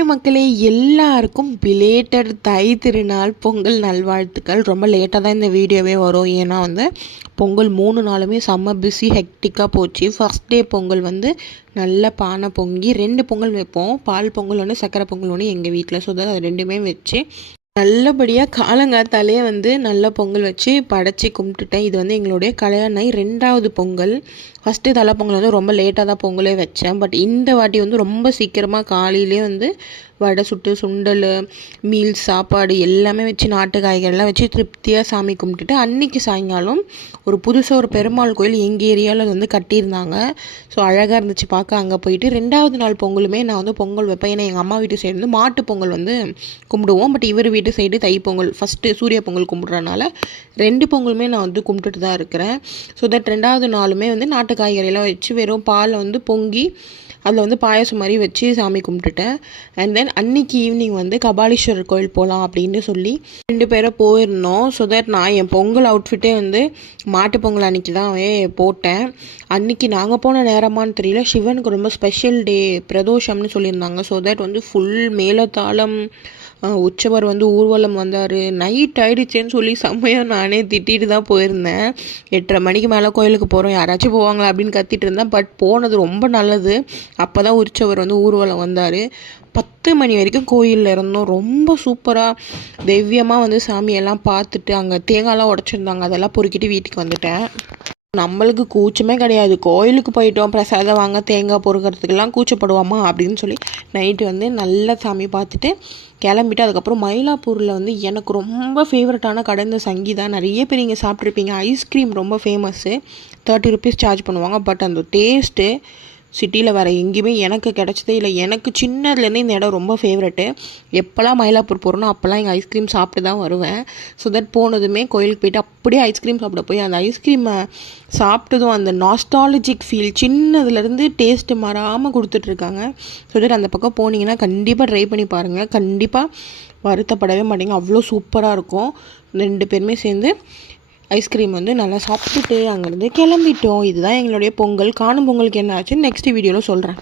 Hi மக்களே, எல்லாருக்கும் belated தை திருநாள் பொங்கல் நல்வாழ்த்துக்கள். ரொம்ப லேட்டாக தான் இந்த வீடியோவே வரும். ஏன்னா பொங்கல் 3 நாளுமே செம்ம பிஸி ஹெக்டிக்காக போச்சு. ஃபஸ்ட் டே பொங்கல் நல்ல பானை பொங்கி 2 பொங்கல் வைப்போம். பால் பொங்கல் ஒன்று, சக்கரை பொங்கல் ஒன்று எங்கள் வீட்டில். ஸோ அது 2மே வச்சு நல்லபடியாக காலங்காத்தாலே நல்ல பொங்கல் வச்சு படைச்சி கும்பிட்டுட்டேன். இது எங்களுடைய கல்யாணம் 2வது பொங்கல். ஃபஸ்ட்டு தலை பொங்கல் ரொம்ப லேட்டாக தான் பொங்கலே வச்சேன். பட் இந்த வாட்டி ரொம்ப சீக்கிரமாக காலையிலே வடை சுட்டு, சுண்டல், மீல்ஸ், சாப்பாடு எல்லாமே வச்சு, நாட்டு காய்கறிலாம் வச்சு திருப்தியாக சாமி கும்பிட்டுட்டு அன்றைக்கி சாயங்காலம் புதுசாக ஒரு பெருமாள் கோயில் எங்கள் ஏரியாவில் கட்டியிருந்தாங்க. ஸோ அழகாக இருந்துச்சு பார்க்க. அங்கே போயிட்டு 2வது நாள் பொங்கலுமே நான் பொங்கல் வைப்பேன். ஏன்னா எங்கள் அம்மா வீட்டு சைடு மாட்டு பொங்கல் கும்பிடுவோம். பட் இவர் வீட்டு சைடு தை பொங்கல், ஃபஸ்ட்டு சூரிய பொங்கல் கும்பிட்றதுனால 2 பொங்கலுமே நான் கும்பிட்டுட்டு தான் இருக்கிறேன். ஸோ தட் 2வது நாளுமே நாட்டு காய்கறியெல்லாம் வச்சு வெறும் பால் பொங்கி அதில் பாயாசம் மாதிரி வச்சு சாமி கும்பிட்டுட்டேன். அண்ட் தென் அன்றைக்கி ஈவினிங் கபாலீஸ்வரர் கோயில் போகலாம் அப்படின்னு சொல்லி 2 பேரை போயிருந்தோம். ஸோ தட் நான் என் பொங்கல் அவுட்ஃபிட்டே மாட்டு பொங்கல் அன்றைக்கி தான் போட்டேன். அன்றைக்கி நாங்கள் போன நேரமானு தெரியல, சிவனுக்கு ரொம்ப ஸ்பெஷல் டே, பிரதோஷம்னு சொல்லியிருந்தாங்க. ஸோ தட் ஃபுல் மேலத்தாளம், உற்சவர் ஊர்வலம் வந்தார். நைட் ஆகிடுச்சேன்னு சொல்லி செம்மையாக நானே திட்டிட்டு தான் போயிருந்தேன். 8:30 மணிக்கு மேலே கோயிலுக்கு போகிறோம், யாராச்சும் போவாங்களா அப்படின்னு கத்திட்டு இருந்தேன். பட் போனது ரொம்ப நல்லது. அப்போ தான் உற்சவர் ஊர்வலம் வந்தார். 10 மணி வரைக்கும் கோயிலில் இருந்தோம். ரொம்ப சூப்பராக தெவ்யமாக சாமியெல்லாம் பார்த்துட்டு, அங்கே தேங்காய்லாம் உடச்சிருந்தாங்க, அதெல்லாம் பொறுக்கிட்டு வீட்டுக்கு வந்துட்டேன். நம்மளுக்கு கூச்சமே கிடையாது. கோயிலுக்கு போயிட்டோம், பிரசாதம் வாங்க, தேங்காய் பொறுக்கிறதுக்கெல்லாம் கூச்சப்படுவோமா அப்படின்னு சொல்லி நைட்டு நல்ல சாமி பார்த்துட்டு கிளம்பிட்டு, அதுக்கப்புறம் மயிலாப்பூரில் எனக்கு ரொம்ப ஃபேவரட்டான கடை இந்த சங்கீதா. நிறைய பேர் இங்கே சாப்பிட்ருப்பீங்க. ஐஸ்கிரீம் ரொம்ப ஃபேமஸ்ஸு. 30 ருபீஸ் சார்ஜ் பண்ணுவாங்க. பட் அந்த டேஸ்ட்டு சிட்டியில் வேறு எங்கேயுமே எனக்கு கிடச்சதே இல்லை. எனக்கு சின்னதுலேருந்தே இந்த இடம் ரொம்ப ஃபேவரெட்டு. எப்போல்லாம் மயிலாப்பூர் போகிறோன்னா அப்போல்லாம் இங்கே ஐஸ்கிரீம் சாப்பிட்டு தான் வருவேன். ஸோ தட் போனதுமே கோயிலுக்கு போயிட்டு அப்படியே ஐஸ்கிரீம் சாப்பிட போய் அந்த ஐஸ்கிரீமை சாப்பிட்டதும் அந்த நாஸ்டாலஜிக் ஃபீல் சின்னதுலேருந்து டேஸ்ட்டு மாறாமல் கொடுத்துட்ருக்காங்க. ஸோ தட் அந்த பக்கம் போனீங்கன்னா கண்டிப்பாக ட்ரை பண்ணி பாருங்கள். கண்டிப்பாக வருத்தப்படவே மாட்டேங்க, அவ்வளோ சூப்பராக இருக்கும். 2 பேருமே சேர்ந்து ஐஸ்கிரீம் நல்லா சாப்பிட்டுட்டு அங்கேருந்து கிளம்பிட்டோம். இதுதான் எங்களுடைய பொங்கல். காணும் பொங்கலுக்கு என்ன ஆச்சுன்னு நெக்ஸ்ட் வீடியோவில் சொல்கிறேன்.